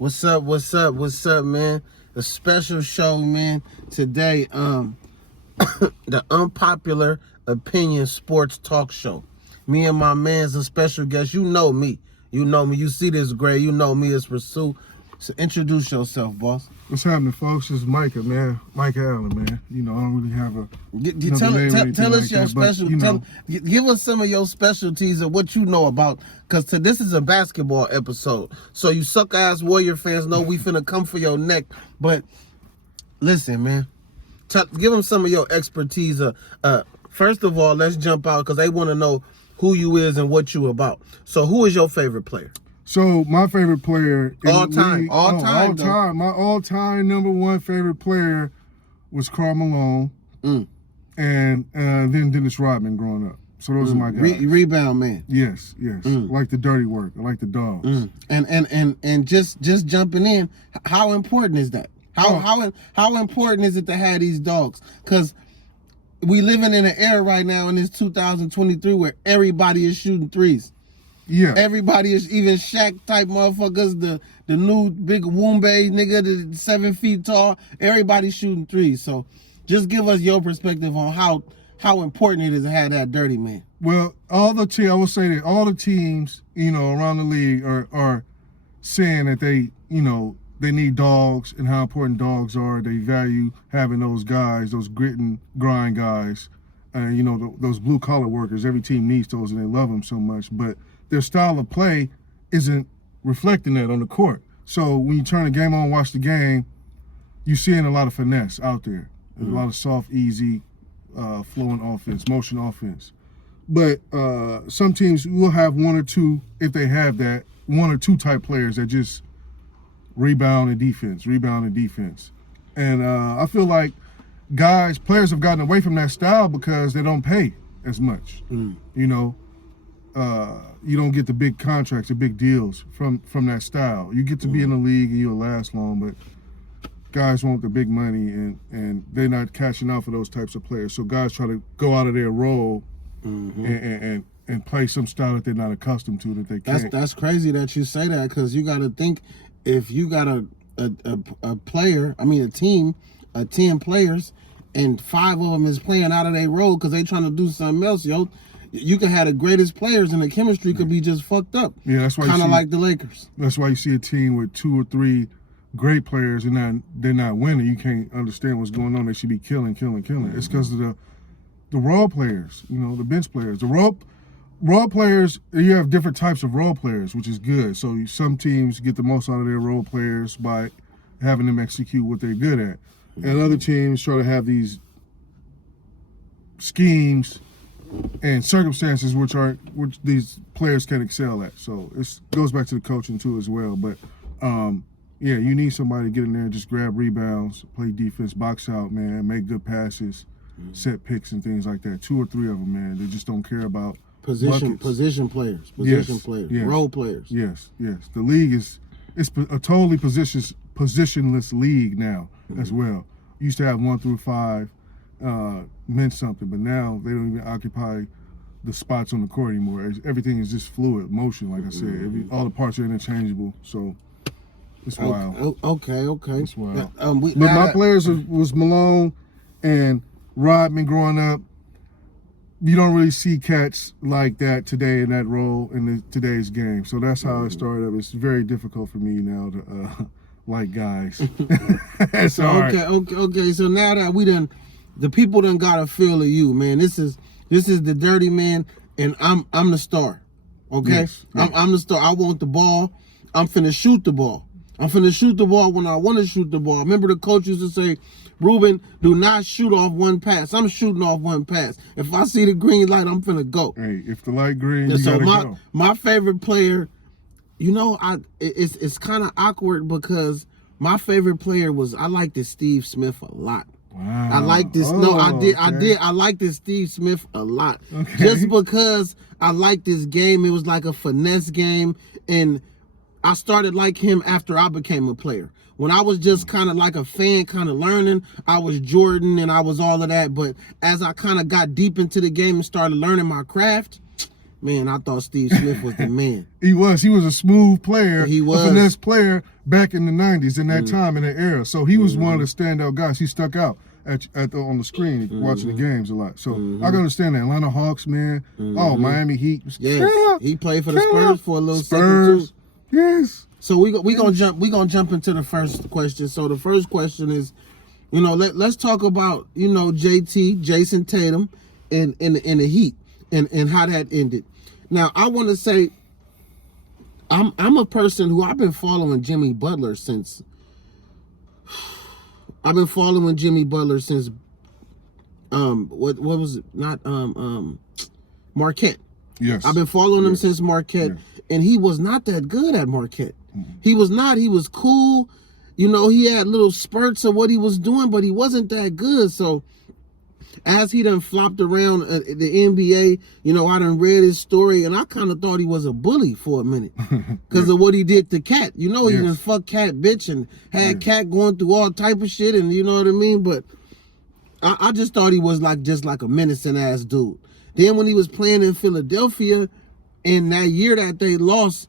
What's up? What's up? What's up, man? A special show, man. Today, the Unpopular Opinion Sports Talk Show. Me and my man's a special guest. You know me. You know me. You see this gray. You know me as Pursuit. So introduce yourself, boss. What's happening, folks? This is Micah, man. Mike Allen, man. You know, I don't really have a Tell us your like special. Give us some of your specialties of what you know about. Cause this is a basketball episode, so you suck ass Warrior fans know we finna come for your neck. But listen, man, give them some of your expertise. First of all, let's jump out because they want to know who you is and what you about. So, who is your favorite player? So my favorite player all time. My all-time number one favorite player was Karl Malone, and then Dennis Rodman growing up. So those are my guys. Rebound man. Yes. I like the dirty work. I like the dogs. And just jumping in, how important is that? How important is it to have these dogs? Because we living in an era right now in this 2023 where everybody is shooting threes. Yeah. Everybody is, even Shaq type motherfuckers, the new big Woombe nigga, the 7 feet tall. Everybody's shooting threes. So just give us your perspective on how important it is to have that dirty man. Well, I will say that all the teams, around the league are saying that they need dogs and how important dogs are. They value having those guys, those grit and grind guys, and those blue collar workers. Every team needs those and they love them so much, but their style of play isn't reflecting that on the court. So when you turn the game on, watch the game, you're seeing a lot of finesse out there. A lot of soft, easy, flowing offense, motion offense. But some teams will have one or two, if they have that, one or two type players that just rebound and defense. And I feel like players have gotten away from that style because they don't pay as much, you don't get the big contracts, the big deals from that style. You get to be in the league and you'll last long, but guys want the big money and they're not cashing out for those types of players. So guys try to go out of their role and play some style that they're not accustomed to, that they can't. That's crazy that you say that, because you got to think, if you got a player, a team of 10 players, and 5 of them is playing out of their role because they trying to do something else, you can have the greatest players and the chemistry could be just fucked up. Yeah, that's why kind of like the Lakers. That's why you see a team with 2 or 3 great players and they're not winning. You can't understand what's going on. They should be killing. It's because of the role players, the bench players. The role players, you have different types of role players, which is good. So some teams get the most out of their role players by having them execute what they're good at. And other teams try to have these schemes and circumstances which these players can excel at. So it goes back to the coaching too as well. But you need somebody to get in there and just grab rebounds, play defense, box out, man, make good passes, set picks and things like that. 2 or 3 of them, man. They just don't care about position players, role players. Yes. The league it's a totally positionless league now as well. Used to have 1 through 5. Meant something, but now they don't even occupy the spots on the court anymore. Everything is just fluid motion, like I said. All the parts are interchangeable, so it's wild. Okay. It's wild. But my players was Malone and Rodman growing up. You don't really see cats like that today in that role in today's game, so that's how it started up. It's very difficult for me now to like guys. So okay. So now that the people done got a feel of you, man. This is the dirty man, and I'm the star. Okay, yes. I'm the star. I want the ball. I'm finna shoot the ball. I'm finna shoot the ball when I want to shoot the ball. I remember the coach used to say, "Ruben, do not shoot off one pass." I'm shooting off one pass. If I see the green light, I'm finna go. Hey, if the light green, you gotta go. My favorite player, it's kind of awkward because my favorite player I liked this Steve Smith a lot. Wow. I like this. I like this Steve Smith a lot. Okay. Just because I like this game. It was like a finesse game, and I started like him after I became a player. When I was just kind of like a fan, kind of learning, I was Jordan and I was all of that. But as I kind of got deep into the game and started learning my craft, Man, I thought Steve Smith was the man. He was a smooth player, He was. a finesse player back in the 90s, in that time, in that era. So he was one of the standout guys. He stuck out on the screen watching the games a lot. So I can understand that. Atlanta Hawks, man. Oh, Miami Heat. Yes. He played for the Spurs for a little Spurs. second too. Yes. So we gonna jump into the first question. So the first question is, let's talk about JT, Jason Tatum, in the Heat and how that ended. Now I want to say, I'm a person who I've been following Jimmy Butler since. What was it? Not Marquette. Yes. I've been following him since Marquette, and he was not that good at Marquette. He was not. He was cool. He had little spurts of what he was doing, but he wasn't that good. So as he done flopped around the NBA, I done read his story, and I kind of thought he was a bully for a minute because of what he did to Cat. He done fuck Cat bitch and had Cat going through all type of shit, and you know what I mean? But I just thought he was just like a menacing ass dude. Then when he was playing in Philadelphia, in that year that they lost,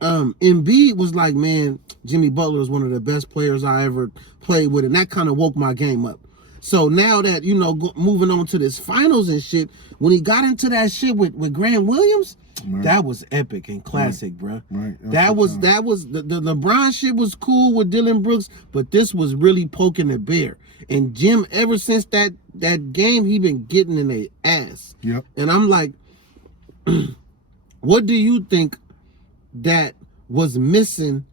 Embiid was like, man, Jimmy Butler is one of the best players I ever played with, and that kind of woke my game up. So now that, moving on to this finals and shit, when he got into that shit with Grant Williams, that was epic and classic, bro. Right. That was the LeBron shit was cool with Dylan Brooks, but this was really poking the bear. And Jim, ever since that game, he been getting in their ass. Yep. And I'm like, what do you think that was missing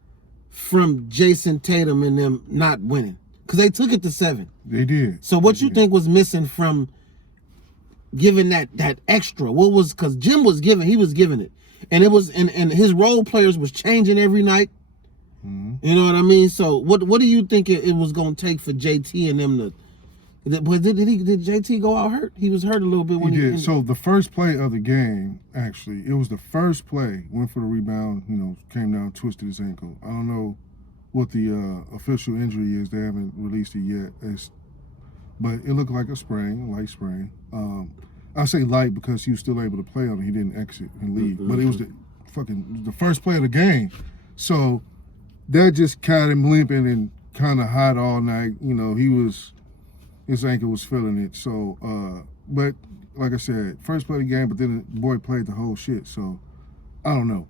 from Jason Tatum and them not winning? Because they took it to 7. They did. So what you think was missing from giving that extra? What was, because Jim was giving it. And it was, and his role players was changing every night. You know what I mean? So what do you think it was going to take for JT and them to, did JT go out hurt? He was hurt a little bit when he did. So the first play of the game, actually, it was the first play, went for the rebound, came down, twisted his ankle. I don't know what the official injury is. They haven't released it yet. But it looked like a sprain, light sprain. I say light because he was still able to play on it. He didn't exit and leave. But it was the first play of the game. So that just had him limping and kind of hot all night. His ankle was feeling it. So, but like I said, first play of the game, but then the boy played the whole shit. So, I don't know.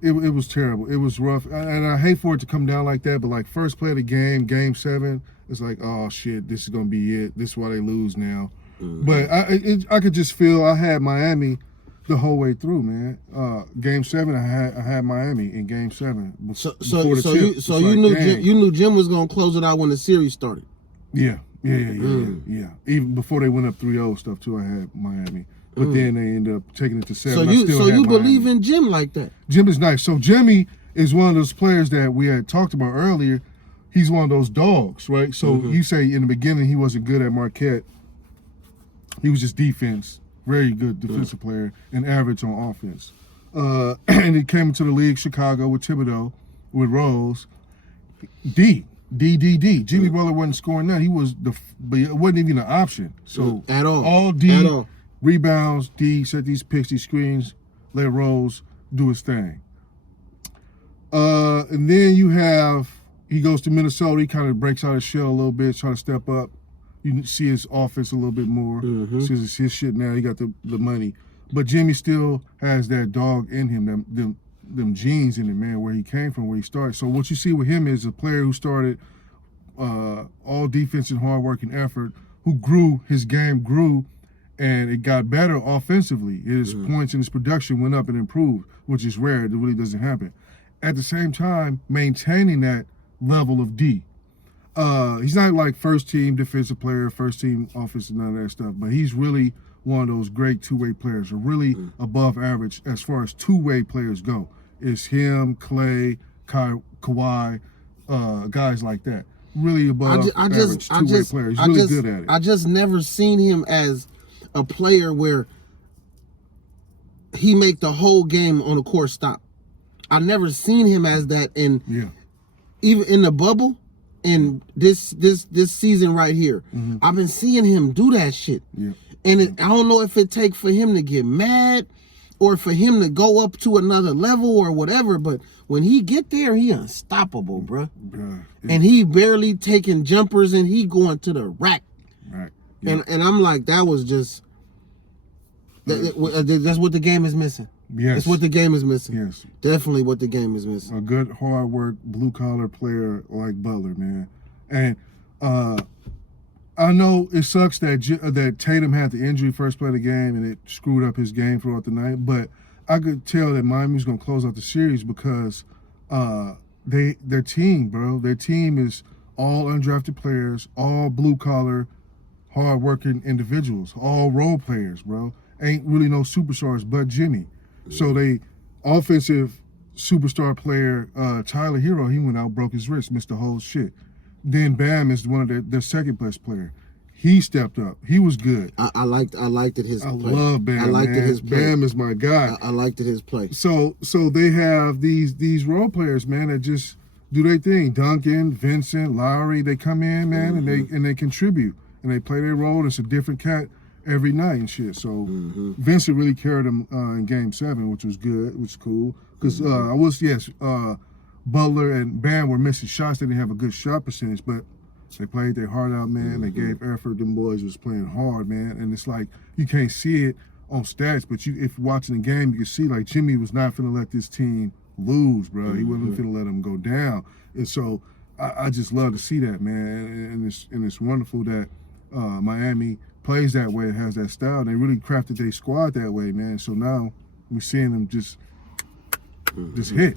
It was terrible. It was rough. And I hate for it to come down like that, but like first play of the game, game 7, it's like, oh shit, this is going to be it. This is why they lose now. But I could just feel I had Miami the whole way through, man. Game 7, I had Miami in Game 7. You knew Jim was gonna close it out when the series started. Yeah. Even before they went up 3-0 stuff too, I had Miami. But then they ended up taking it to 7. So you believe in Jim like that? Jim is nice. So Jimmy is one of those players that we had talked about earlier. He's one of those dogs, right? So you say in the beginning he wasn't good at Marquette. He was just defense. Very good defensive player and average on offense. And he came into the league, Chicago, with Thibodeau, with Rose. Jimmy Butler wasn't scoring that. But it wasn't even an option. So at all. All D, rebounds, D, set these picks, these screens, let Rose do his thing. And then he goes to Minnesota. He kind of breaks out his shell a little bit, trying to step up. You see his offense a little bit more. See his shit now. He got the money. But Jimmy still has that dog in him, them genes in him, man, where he came from, where he started. So what you see with him is a player who started all defense and hard work and effort, his game grew, and it got better offensively. His points and his production went up and improved, which is rare. It really doesn't happen. At the same time, maintaining that level of D. He's not like first team defensive player, first team offense, and none of that stuff, but he's really one of those great two-way players, or really above average as far as two-way players go. It's him, Clay, Kawhi, guys like that. Really above average two-way players. He's really good at it. I just never seen him as a player where he make the whole game on the court stop. I never seen him as that. And even in the bubble, in this season right here. I've been seeing him do that shit. Yeah. And I don't know if it takes for him to get mad or for him to go up to another level or whatever, but when he get there, he unstoppable, bro. And he barely taking jumpers and he going to the rack. Right. Yeah. And I'm like, that was just that's what the game is missing. Yes. That's what the game is missing. Yes. Definitely what the game is missing. A good, hard work, blue collar player like Butler, man. And I know it sucks that Tatum had the injury first play of the game and it screwed up his game throughout the night. But I could tell that Miami was going to close out the series because their team, bro, their team is all undrafted players, all blue collar, hard working individuals, all role players, bro. Ain't really no superstars but Jimmy. So they offensive superstar player Tyler Hero, he went out, broke his wrist, missed the whole shit. Then Bam is one of their second best player. He stepped up. He was good. I liked it his play. I love Bam. I liked man. it his play. Bam is my guy. I liked it his play. So they have these role players, man, that just do their thing. Duncan, Vincent, Lowry, they come in, man, and they contribute and they play their role. It's a different cat every night and shit. So Vincent really carried him in Game 7, which was good, which was cool. Because Butler and Bam were missing shots. They didn't have a good shot percentage, but they played their heart out, man. They gave effort. Them boys was playing hard, man. And it's like you can't see it on stats, but if you're watching the game, you can see like Jimmy was not finna let this team lose, bro. He wasn't finna let them go down. And so I just love to see that, man. And it's wonderful that Miami plays that way, it has that style. They really crafted their squad that way, man. So now we're seeing them just hit,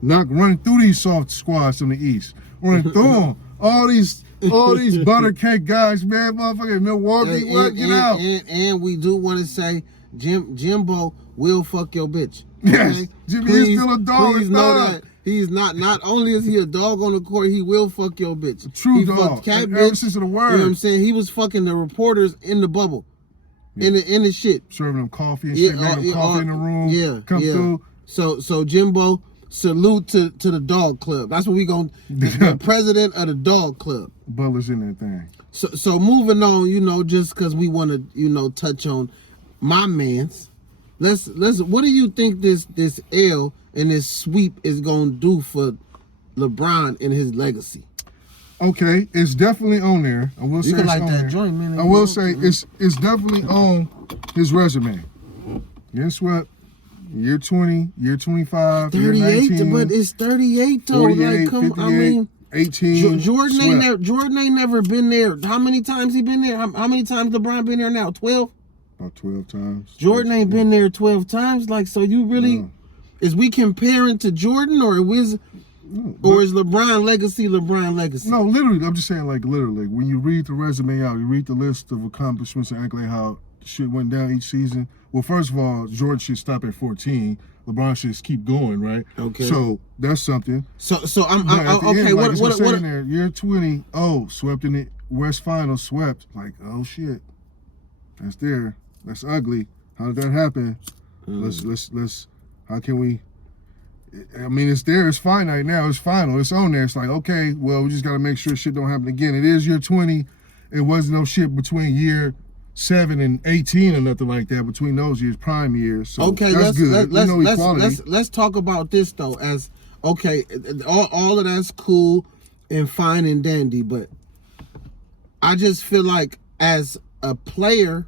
running through these soft squads from the East, running through them. All these buttercake guys, man, motherfucking Milwaukee, get out. And we do want to say, Jimbo will fuck your bitch. Yes, okay? Jimmy is still a dog. Please know that. He's not only is he a dog on the court, he will fuck your bitch. True he dog. Fucked Cat Every bitch. sense of the word. You know what I'm saying? He was fucking the reporters in the bubble. In the shit. Serving them coffee and shit, making them coffee in the room. Come through. So Jimbo, salute to the dog club. That's what we gonna the president of the dog club. Butler's in that thing. So moving on, just because we want to, touch on my man's. Let's. What do you think this L and this sweep is gonna do for LeBron and his legacy? Okay, it's definitely on there. I will say you can it's like on that there. joint, man. I will say it's definitely on his resume. Guess what? Year 20, year 25, 38, year 19, but it's 38 though. 48, Like, come, 58, I mean, 18. Jordan ain't never been there. How many times he been there? How many times LeBron been there now? 12. About 12 times. Jordan ain't been there 12 times. Like, so you really is we comparing to Jordan or is LeBron legacy? No, literally, I'm just saying, like, literally, when you read the resume out, you read the list of accomplishments and accolades, how shit went down each season. Well, first of all, Jordan should stop at 14. LeBron should just keep going, right? Okay. So that's something. So I'm okay. End, like, what there? Year 20, swept in the West Finals, swept. Like, oh shit, that's there. That's ugly. How did that happen? Let's. How can we? I mean, it's there. It's finite now. It's final. It's on there. It's like, okay, well, we just got to make sure shit don't happen again. It is year 20. It wasn't no shit between year 7 and 18 or nothing like that between those years, prime years. So okay, that's good. Let's talk about this though. As okay, all of that's cool and fine and dandy, but I just feel like as a player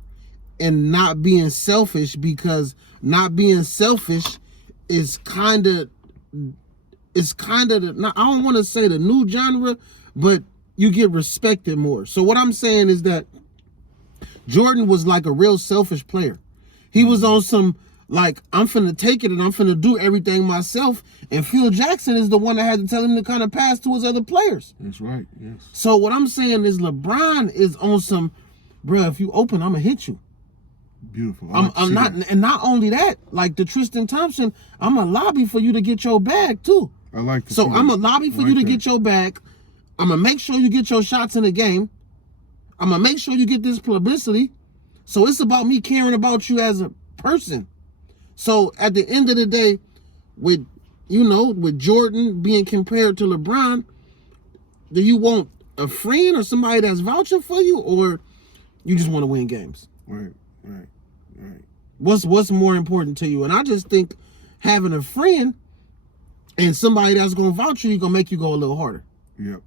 and not being selfish, because not being selfish is kind of I don't want to say the new genre, but you get respected more. So what I'm saying is that Jordan was like a real selfish player. He was on some, like, I'm finna take it and I'm finna do everything myself. And Phil Jackson is the one that had to tell him to kind of pass to his other players. That's right, yes. So what I'm saying is LeBron is on some, bruh, if you open, I'm gonna hit you. Beautiful. I'm not, and not only that, like the Tristan Thompson, I'm a lobby for you to get your bag too. I like that. So I'm a lobby for you to get your bag. I'm gonna make sure you get your shots in the game. I'm gonna make sure you get this publicity. So it's about me caring about you as a person. So at the end of the day, with Jordan being compared to LeBron, Do you want a friend or somebody that's vouching for you, or you just want to win games? Right. What's more important to you? And I just think having a friend and somebody that's gonna vouch for you gonna make you go a little harder. Yep.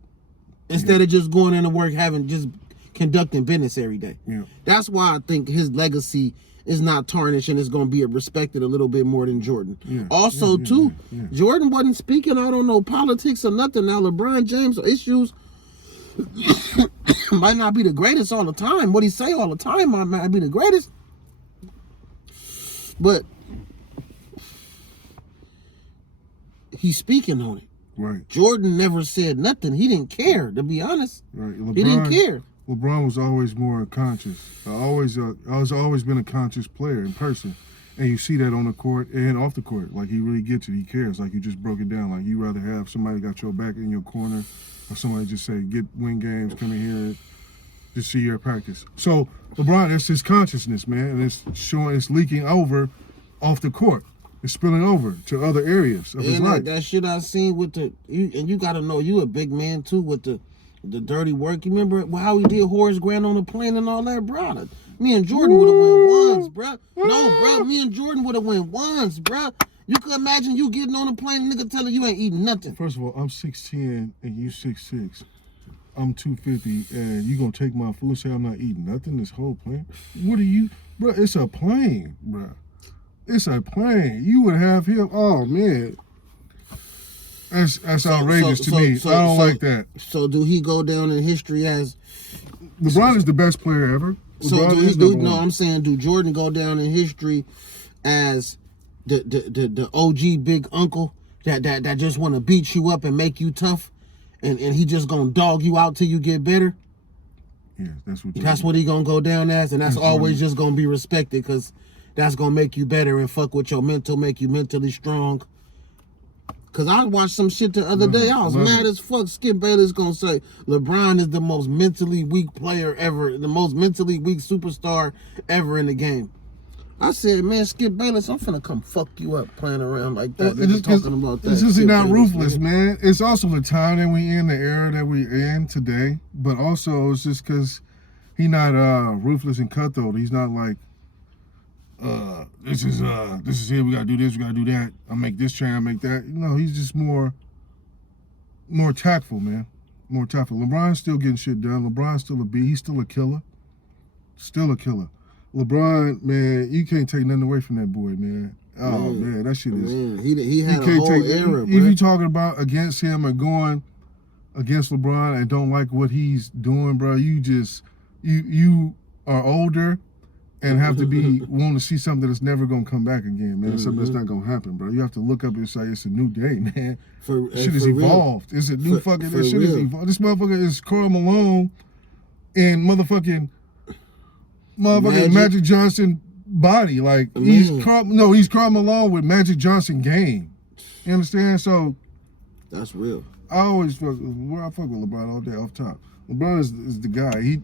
Instead of just going into work, just conducting business every day. Yeah. That's why I think his legacy is not tarnished and is going to be respected a little bit more than Jordan. Yeah. Also, Jordan wasn't speaking out on no politics or nothing. Now, LeBron James issues might not be the greatest all the time. What he say all the time might not be the greatest. But he's speaking on it. Right. Jordan never said nothing. He didn't care, to be honest. Right. He didn't care. LeBron was always more conscious. I was always been a conscious player in person, and you see that on the court and off the court. Like he really gets it. He cares. Like you just broke it down. Like you rather have somebody got your back in your corner, or somebody just say win games, come in here, just see your practice. So LeBron, that's his consciousness, man, and it's leaking over off the court. It's spilling over to other areas of his life. That shit I seen with and you got to know you a big man too with the dirty work. You remember how he did Horace Grant on the plane and all that, bro? Me and Jordan would have went once, bro. No, bro, me and Jordan would have went once, bro. You could imagine you getting on the plane, nigga telling you ain't eating nothing. First of all, I'm 6'10" and you 6'6". I'm 250, and you gonna take my food and say I'm not eating nothing this whole plane? What are you, bro? It's a plane, bro. It's a plane. You would have him. Oh man, that's outrageous to me. I don't like that. So do he go down in history as LeBron is the best player ever? I'm saying, do Jordan go down in history as the OG big uncle that just want to beat you up and make you tough, and he just gonna dog you out till you get better? Yeah, that's what he gonna go down as, and that's always just gonna be respected because that's gonna make you better and fuck with your mental, make you mentally strong. Cause I watched some shit the other day. I was mad as fuck. Skip Bayless gonna say LeBron is the most mentally weak player ever, the most mentally weak superstar ever in the game. I said, man, Skip Bayless, I'm finna come fuck you up playing around like that. Talking about that. It's just not ruthless, man. It's also the time that we in, the era that we in today. But also, it's just because he not ruthless and cutthroat. He's not like, this is it, we gotta do this, we gotta do that. I make this change, I make that. No, he's just more tactful, man. More tactful. LeBron's still getting shit done. LeBron's still a B. He's still a killer. Still a killer. LeBron, man, you can't take nothing away from that boy, man. Oh man, that shit is. Man, he had a whole era, if you talking about against him or going against LeBron and don't like what he's doing, bro, you are older and have to be want to see something that's never gonna come back again, man. Something that's not gonna happen, bro. You have to look up and say it's a new day, man. Shit is evolved. It's a new fucking. This shit is evolved. This motherfucker is Karl Malone and motherfucking Magic Johnson body. Like he's Karl Malone with Magic Johnson game. You understand? So that's real. I fuck with LeBron all day off top. LeBron is the guy.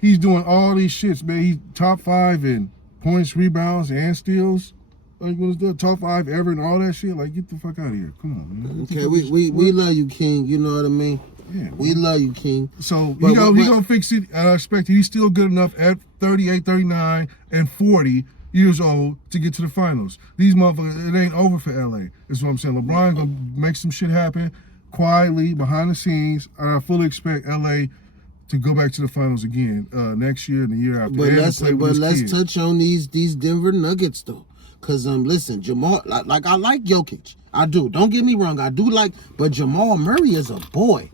He's doing all these shits, man. He's top 5 in points, rebounds, and steals. Like when it's the top 5 ever and all that shit. Like get the fuck out of here. Come on, man. Okay, we love you, King. You know what I mean? Yeah, we love you, King. So he gonna fix it. I expect he's still good enough at 38, 39, and 40 years old to get to the finals. These motherfuckers, it ain't over for LA. That's what I'm saying. LeBron gonna make some shit happen quietly behind the scenes. I fully expect LA to go back to the finals again next year and the year after. But let's touch on these Denver Nuggets though, cause listen, Jamal, like I like Jokic, I do. Don't get me wrong, I do like, but Jamal Murray is a boy,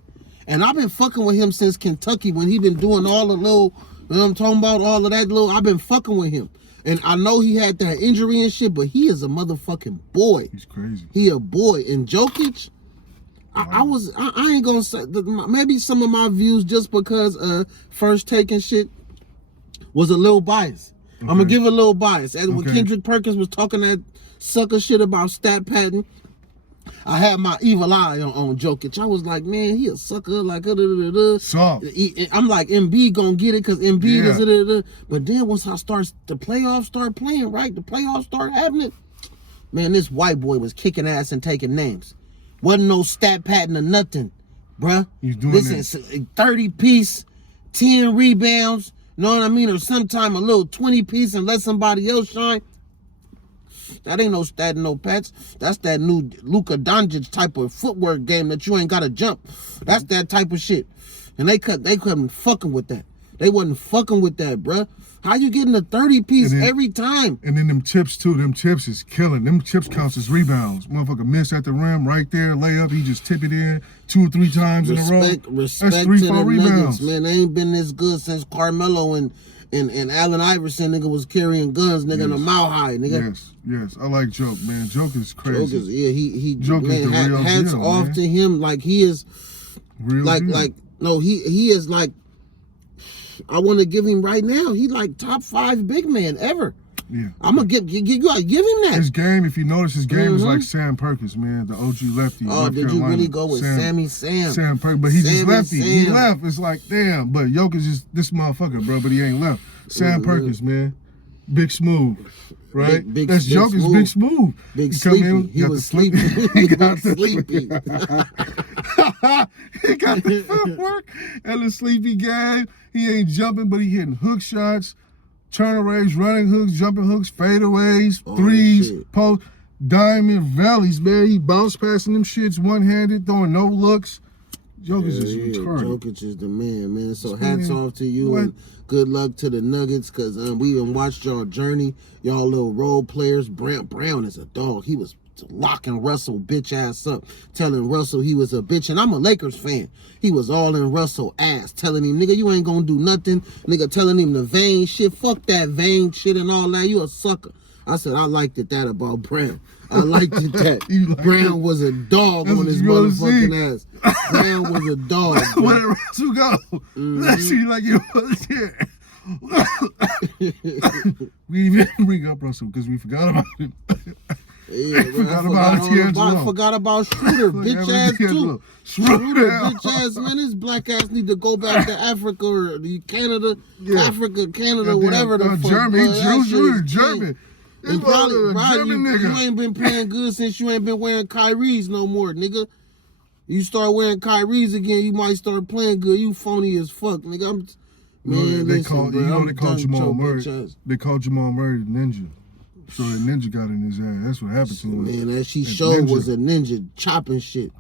and I've been fucking with him since Kentucky when he been doing all the little, you know what I'm talking about, all of that little. I've been fucking with him, and I know he had that injury and shit, but he is a motherfucking boy. He's crazy. He a boy, and Jokic. I ain't gonna say maybe some of my views just because First Take and shit was a little biased. Okay. I'm gonna give a little bias. And when Kendrick Perkins was talking that sucker shit about stat padding, I had my evil eye on Jokic. I was like, man, he a sucker. Like, soft. I'm like, Embiid gonna get it because Embiid is. But then once the playoffs start playing, right? The playoffs start happening. Man, this white boy was kicking ass and taking names. Wasn't no stat padding or nothing. bruh. He's doing Listen, 30 piece, 10 rebounds, know what I mean? Or sometime a little 20 piece and let somebody else shine. That ain't no stat, no pets. That's that new Luka Doncic type of footwork game that you ain't got to jump. That's that type of shit. And they couldn't fucking with that. They wasn't fucking with that, bruh. How you getting a 30 piece every time? And then them tips too. Them tips is killing. Them tips counts as rebounds. Motherfucker miss at the rim right there, layup. He just tip it in 2 or 3 times in a row. Respect That's 3, to 4 the rebounds. Nuggets, man. They ain't been this good since Carmelo and Allen Iverson, nigga, was carrying guns, nigga, in a mile high, nigga. Yes. I like Joke, man. Joke is crazy. Joke is the real hats deal, off man. to him. Like, he is, Real deal. he is like, I want to give him right now. He like top 5 big man ever. Yeah. I'm gonna give him that. His game, if you notice, his game is like Sam Perkins, man, the OG lefty. Oh, did you really go with Sam? Sam Perkins, but he just lefty. He left. It's like, damn. But Jokic is this motherfucker, bro. But he ain't left. Sam Perkins, man, Big Smooth, right? That's Jokic, Big Smooth. Big Sleepy. He was sleepy. He got sleepy. He got the footwork and the sleepy game. He ain't jumping, but he hitting hook shots, turnaways, running hooks, jumping hooks, fadeaways, threes, post, diamond valleys, man. He bounce passing them shits one-handed, throwing no looks. Jokic is retarded. Jokic is the man. So hats off to you and good luck to the Nuggets, because we even watched y'all journey, y'all little role players. Brown is a dog. He was locking Russell bitch ass up, telling Russell he was a bitch. And I'm a Lakers fan. He was all in Russell ass, telling him, nigga, you ain't gonna do nothing. Nigga telling him the vain shit. Fuck that vain shit and all that. You a sucker. I said I liked it that about Brown. I liked it that Brown was a dog on his motherfucking ass. Brown was a dog. Where did Russell go? Let's see, like you was here. We didn't even bring up Russell because we forgot about him. Yeah, I forgot about Schroeder, bitch ass too. Schroeder, bitch ass, man. This black ass need to go back to Africa or Canada, Africa, Canada, whatever the fuck. German. And probably German nigga. You ain't been playing good since you ain't been wearing Kyrie's no more, nigga. You start wearing Kyrie's again, you might start playing good. You phony as fuck, nigga. They call Jamal Murray. They call Jamal Murray the ninja. So that ninja got in his ass. That's what happened to him. Man, that she showed was a ninja chopping shit.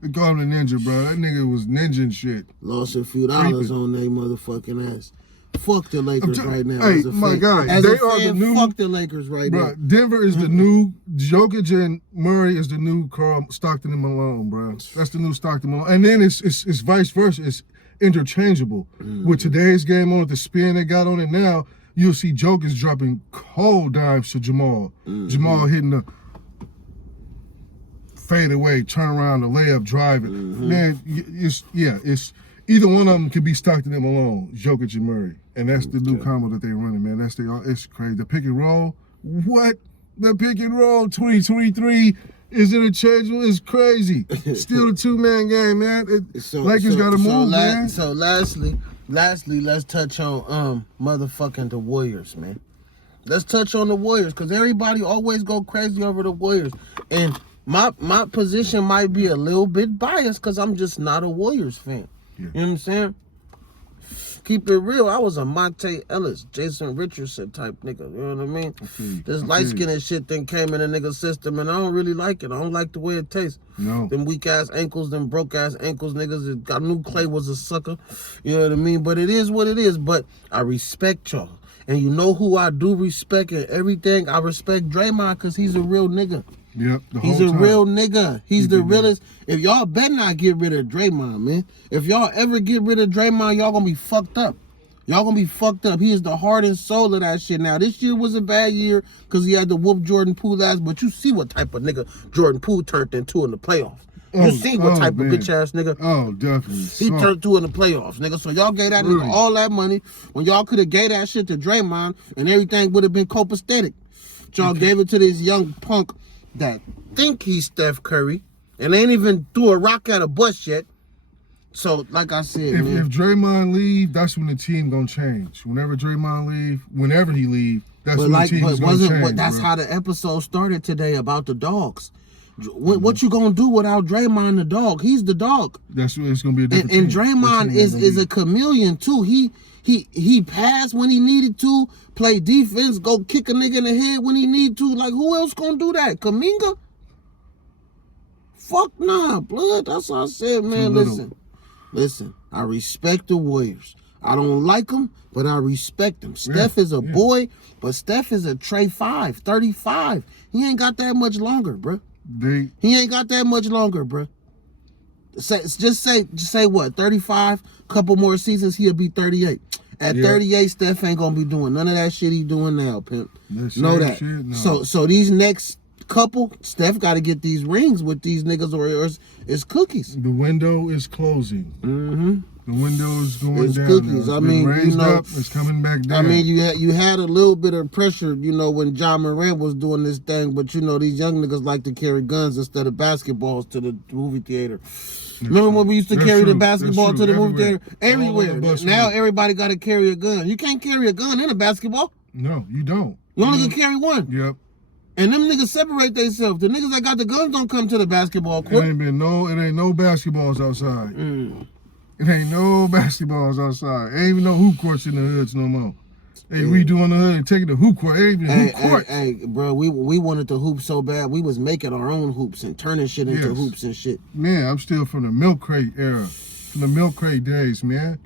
They called him the ninja, bro. That nigga was ninja shit. Lost a few dollars on their motherfucking ass. Fuck the Lakers right now. Hey, my guy, they are the new. Fuck the Lakers right now. Denver is the new. Jokic and Murray is the new Carl Stockton and Malone, bro. That's the new Stockton Malone. And then it's vice versa. It's interchangeable. With today's game on it, the spin they got on it now, you'll see Jokic dropping cold dimes to Jamal. Jamal hitting the fade away, turn around, the layup, drive it. Man, it's either one of them could be Stockton and Malone, Jokic and Murray. And that's the new combo that they're running, man. It's crazy. The pick and roll, what? The pick and roll 2023 is interchangeable. It's crazy. Still the 2-man game, man. Lakers got to move, man. So lastly, let's touch on motherfucking the Warriors, man. Let's touch on the Warriors, because everybody always go crazy over the Warriors. And my position might be a little bit biased because I'm just not a Warriors fan. Yeah. You know what I'm saying? Keep it real. I was a Monte Ellis, Jason Richardson type nigga. You know what I mean? This light-skinned shit then came in a nigga system, and I don't really like it. I don't like the way it tastes. No. Them weak-ass ankles, them broke-ass ankles, niggas. I knew Clay was a sucker. You know what I mean? But it is what it is. But I respect y'all. And you know who I do respect and everything? I respect Draymond because he's a real nigga. Yep, he's a real nigga. He's the realest. If y'all better not get rid of Draymond, man. If y'all ever get rid of Draymond, y'all gonna be fucked up. Y'all gonna be fucked up. He is the heart and soul of that shit. Now, this year was a bad year because he had to whoop Jordan Poole ass, but you see what type of nigga Jordan Poole turned into in the playoffs. You see what type of bitch ass nigga. Oh, definitely. He turned to in the playoffs, nigga. So y'all gave that nigga all that money when y'all could have gave that shit to Draymond and everything would have been copacetic. Y'all gave it to this young punk that think he's Steph Curry and ain't even threw a rock at a bus yet. So, like I said, if Draymond leave, that's when the team gonna change. Whenever Draymond leave, whenever he leave, that's when the team is gonna change. But that's how the episode started today about the dogs. What you gonna do without Draymond the dog? He's the dog. That's it's gonna be a different And team. Draymond is a chameleon too. He passed when he needed to, play defense, go kick a nigga in the head when he need to. Like, who else gonna do that? Kuminga? Fuck nah, blood. That's what I said, man. Listen. I respect the Warriors. I don't like them, but I respect them. Steph is a boy, but Steph is a Trey 5, 35. He ain't got that much longer, bruh. He ain't got that much longer, bruh. Just say what, 35? Couple more seasons, he'll be 38. At 38, Steph ain't gonna be doing none of that shit he doing now, pimp. Know that. Shit, no. So these next couple, Steph got to get these rings with these niggas, or it's cookies. The window is closing. Mm-hmm. The window is going it's down. Cookies. Now. I mean, raised up, it's coming back down. I mean, you had a little bit of pressure, when John Morant was doing this thing, but these young niggas like to carry guns instead of basketballs to the movie theater. Remember when we used to carry the basketball to the movie theater? Everywhere. Now everybody got to carry a gun. You can't carry a gun in a basketball. No, you don't. You only can carry one. Yep. And them niggas separate themselves. The niggas that got the guns don't come to the basketball court. It ain't no basketballs outside. It ain't no basketballs outside. Ain't even no hoop courts in the hoods no more. Hey, redoing the hood and taking the hoop court. Ain't even hoop courts. Hey, bro, we wanted to hoop so bad. We was making our own hoops and turning shit into hoops and shit. Man, I'm still from the milk crate era. From the milk crate days, man.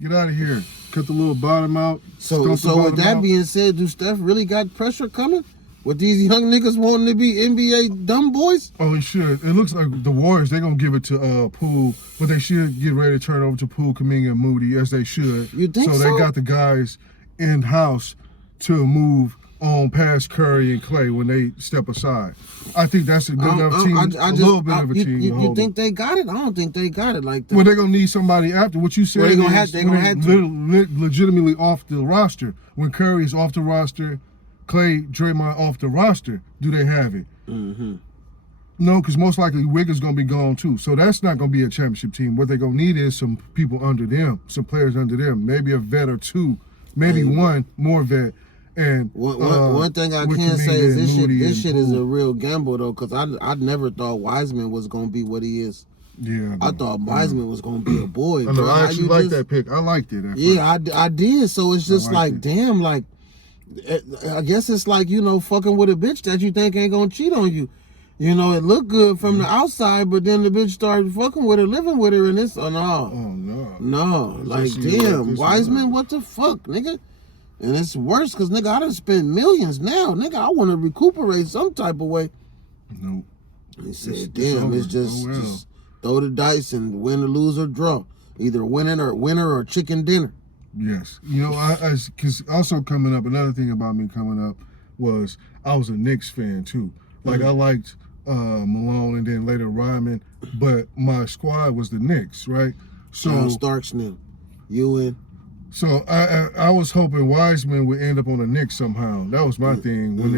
Get out of here. Cut the little bottom out. So with that being said, do Steph really got pressure coming? With these young niggas wanting to be NBA dumb boys? Oh, he should. It looks like the Warriors, they're going to give it to Poole, but they should get ready to turn it over to Poole, Kuminga, and Moody, as they should. You think so? So they got the guys in-house to move on past Curry and Clay when they step aside. I think that's a good enough team, a little bit of a team. You think they got it? I don't think they got it like that. Well, they're going to need somebody after. What you said they're going to have to. Legitimately off the roster. When Curry's off the roster, Clay, Draymond off the roster, do they have it? Mm-hmm. No, because most likely Wiggins going to be gone too. So that's not going to be a championship team. What they're going to need is some people under them, some players under them, maybe a vet or two, maybe one more vet. And one thing I can say is this shit is a real gamble though, because I never thought Wiseman was going to be what he is. Yeah, I thought Wiseman was going to be a boy. I actually liked that pick. I liked it. I did. So it's just like, damn, like, I guess it's like, fucking with a bitch that you think ain't gonna cheat on you. It looked good from the outside, but then the bitch started fucking with her, living with her, and it's no. Like, damn, Wiseman, what the fuck, nigga? And it's worse because, nigga, I done spent millions now. Nigga, I want to recuperate some type of way. Nope. He said, damn, it's just throw the dice and win or lose or draw. Either winner or chicken dinner. Yes. Because also coming up, another thing about me coming up was I was a Knicks fan too. Like I liked Malone and then later Ryman, but my squad was the Knicks, right? So Starks now. You in. So I was hoping Wiseman would end up on the Knicks somehow. That was my thing. When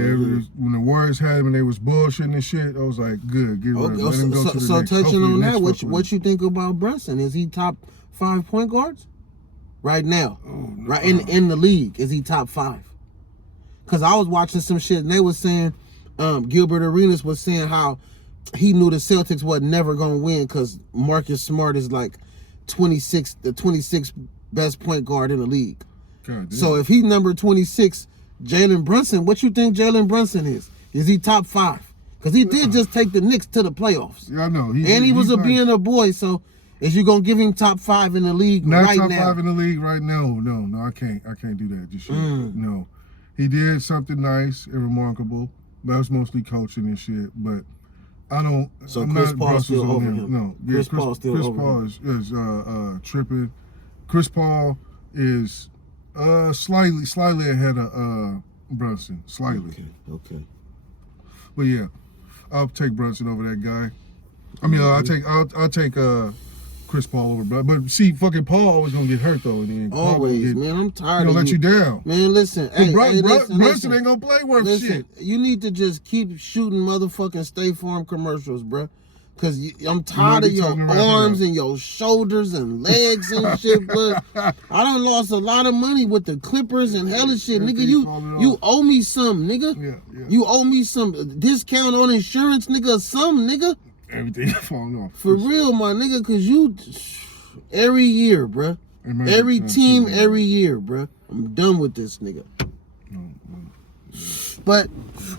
when the Warriors had him and they was bullshitting and shit, I was like, good, get rid of him. Let him go to the Knicks. Touching on that, what you think about Brunson? Is he top 5 point guards? Right now, right in the league, is he top 5? Because I was watching some shit and they was saying, Gilbert Arenas was saying how he knew the Celtics was never gonna win because Marcus Smart is like the 26th best point guard in the league. So if he number 26, Jalen Brunson, what you think Jalen Brunson is? Is he top 5? Because he did just take the Knicks to the playoffs. Yeah, I know. He was being a boy, so. Is you gonna give him top 5 in the league right now? Not top 5 in the league right now. No, I can't do that just yet. No, he did something nice and remarkable. That was mostly coaching and shit. But I don't. So Chris Paul still over him. No, Chris Paul still over him. Chris Paul is tripping. Chris Paul is slightly ahead of Brunson. Slightly. Okay. But yeah, I'll take Brunson over that guy. I mean, I'll take Chris Paul over, but see, fucking Paul always gonna get hurt though. Always, man. I'm tired. He'll let you down, man. Listen, Brunson ain't gonna play worth shit. You need to just keep shooting motherfucking State Farm commercials, bro. Cause I'm tired of your arms and your shoulders and legs and shit, but I done lost a lot of money with the Clippers and hella shit, nigga. You owe me some, nigga. Yeah. You owe me some discount on insurance, nigga. Some, nigga. Everything falling off. For real, my nigga, cause you every year, bruh. Every team, every year, bruh. I'm done with this nigga. But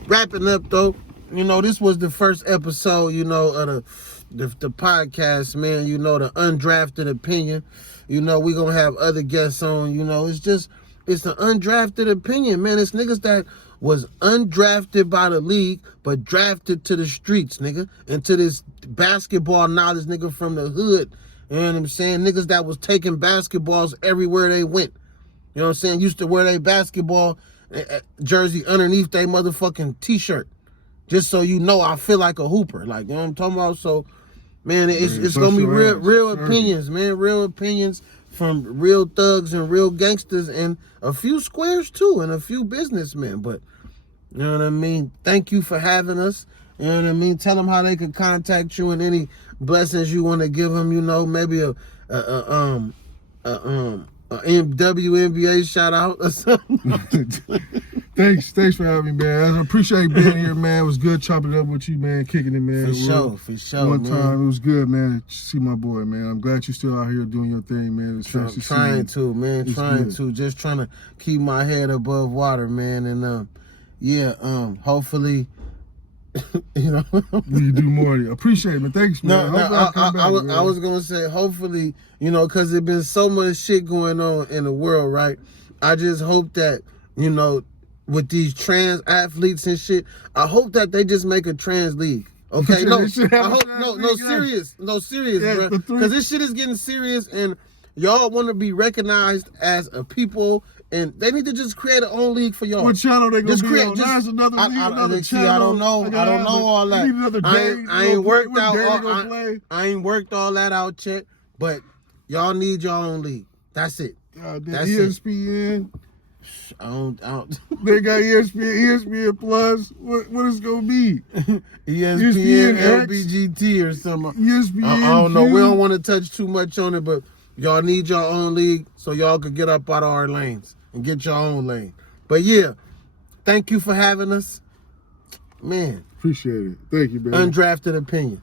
wrapping up though. You know, this was the first episode, you know, of the podcast, man. You know, the undrafted opinion. You know, we gonna have other guests on. You know, it's the undrafted opinion, man. It's niggas that was undrafted by the league, but drafted to the streets, nigga. And to this basketball knowledge, nigga, from the hood. You know what I'm saying? Niggas that was taking basketballs everywhere they went. You know what I'm saying? Used to wear their basketball jersey underneath their motherfucking t-shirt. Just so you know, I feel like a hooper. Like, you know what I'm talking about? So, man, it's going to be real opinions, man. Real opinions from real thugs and real gangsters and a few squares, too, and a few businessmen. But, you know what I mean? Thank you for having us. You know what I mean? Tell them how they can contact you and any blessings you want to give them, you know, maybe a WNBA shout out or something. Thanks for having me, man. I appreciate being here, man. It was good chopping it up with you, man, kicking it, man. For sure. One time, it was good, man, to see my boy, man. I'm glad you're still out here doing your thing, man. Trying to. Just trying to keep my head above water, man. And, hopefully, you know. We do more. Appreciate it, man. Thanks, man. I was going to say, hopefully, you know, because there's been so much shit going on in the world, right? I just hope that, you know, with these trans athletes and shit, I hope that they just make a trans league. Okay, serious, bro. Because this shit is getting serious, and y'all want to be recognized as a people, and they need to just create their own league for y'all. What channel they gonna be on? There's another league, another channel. I don't know all that. Need another day. I ain't worked all that out yet, but y'all need your own league. That's it. That's ESPN. I don't. They got ESPN Plus. What is it gonna be? ESPN LBGT or something. ESPN. I don't know. We don't want to touch too much on it, but y'all need your own league so y'all could get up out of our lanes and get your own lane. But yeah, thank you for having us, man. Appreciate it. Thank you, man. Undrafted opinion.